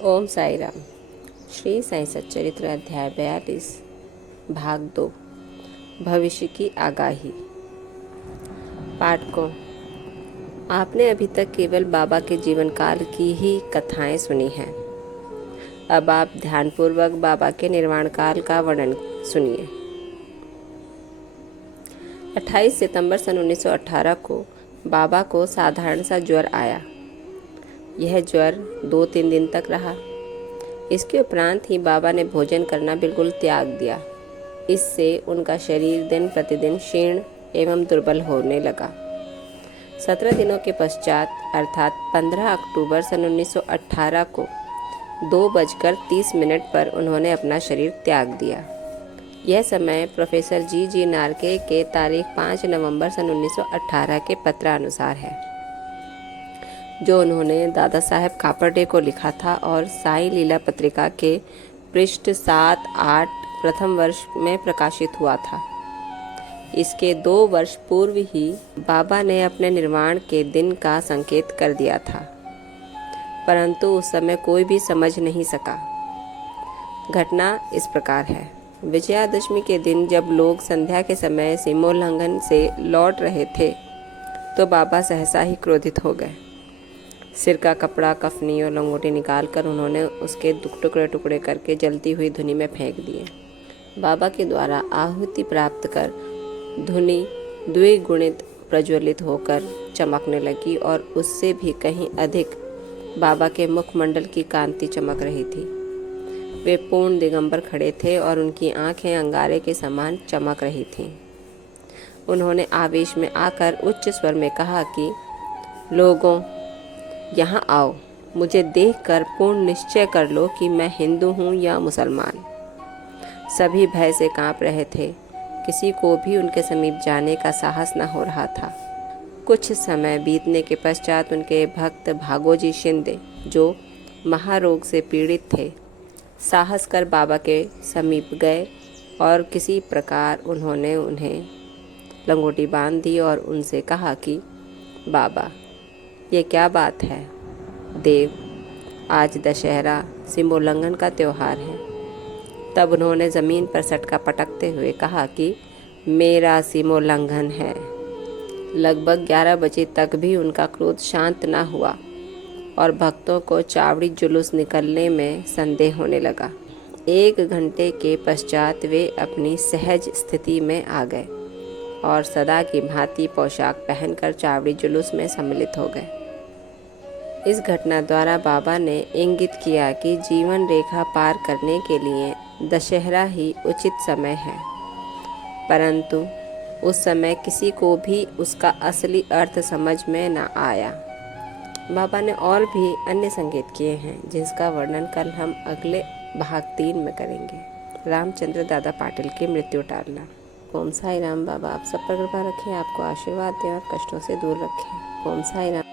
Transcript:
ओम साई राम। श्री साई सच्चरित्र अध्याय 42 भाग 2 भविष्य की आगाही। पाठकों, आपने अभी तक केवल बाबा के जीवन काल की ही कथाएं सुनी हैं। अब आप ध्यानपूर्वक बाबा के निर्वाण काल का वर्णन सुनिए। 28 सितंबर सन 1918 को बाबा को साधारण सा ज्वर आया। यह ज्वर 2-3 दिन तक रहा। इसके उपरांत ही बाबा ने भोजन करना बिल्कुल त्याग दिया। इससे उनका शरीर दिन प्रतिदिन क्षीण एवं दुर्बल होने लगा। 17 दिनों के पश्चात अर्थात 15 अक्टूबर सन 1918 को 2:30 पर उन्होंने अपना शरीर त्याग दिया। यह समय प्रोफेसर जी नार्के के तारीख 5 नवंबर सन 1918 के पत्रानुसार है, जो उन्होंने दादा साहेब कापड़े को लिखा था और साई लीला पत्रिका के पृष्ठ 7-8 प्रथम वर्ष में प्रकाशित हुआ था। इसके 2 वर्ष पूर्व ही बाबा ने अपने निर्वाण के दिन का संकेत कर दिया था, परंतु उस समय कोई भी समझ नहीं सका। घटना इस प्रकार है। विजयादशमी के दिन जब लोग संध्या के समय सीमोल्लंघन से लौट रहे थे, तो बाबा सहसा ही क्रोधित हो गए। सिर का कपड़ा, कफनी और लंगोटी निकालकर उन्होंने उसके टुकड़े टुकड़े करके जलती हुई धुनी में फेंक दिए। बाबा के द्वारा आहुति प्राप्त कर धुनी द्विगुणित प्रज्वलित होकर चमकने लगी और उससे भी कहीं अधिक बाबा के मुखमंडल की कांति चमक रही थी। वे पूर्ण दिगंबर खड़े थे और उनकी आंखें अंगारे के समान चमक रही थीं। उन्होंने आवेश में आकर उच्च स्वर में कहा कि लोगों, यहाँ आओ, मुझे देखकर पूर्ण निश्चय कर लो कि मैं हिंदू हूँ या मुसलमान। सभी भय से कांप रहे थे। किसी को भी उनके समीप जाने का साहस न हो रहा था। कुछ समय बीतने के पश्चात उनके भक्त भागोजी शिंदे, जो महारोग से पीड़ित थे, साहस कर बाबा के समीप गए और किसी प्रकार उन्होंने उन्हें लंगोटी बांध दी और उनसे कहा कि बाबा, ये क्या बात है? देव, आज दशहरा सीमोल्लंघन का त्यौहार है। तब उन्होंने ज़मीन पर सटका पटकते हुए कहा कि मेरा सीमोल्लंघन है। लगभग 11 बजे तक भी उनका क्रोध शांत न हुआ और भक्तों को चावड़ी जुलूस निकलने में संदेह होने लगा। 1 घंटे के पश्चात वे अपनी सहज स्थिति में आ गए और सदा की भांति पोशाक पहनकर चावड़ी जुलूस में सम्मिलित हो गए। इस घटना द्वारा बाबा ने इंगित किया कि जीवन रेखा पार करने के लिए दशहरा ही उचित समय है, परंतु उस समय किसी को भी उसका असली अर्थ समझ में न आया। बाबा ने और भी अन्य संकेत किए हैं, जिसका वर्णन कल हम अगले भाग 3 में करेंगे। रामचंद्र दादा पाटिल की मृत्यु टालना। ओम साई राम। बाबा आप सब पर कृपा रखें, आपको आशीर्वाद दें और कष्टों से दूर रखें। ओम साई राम।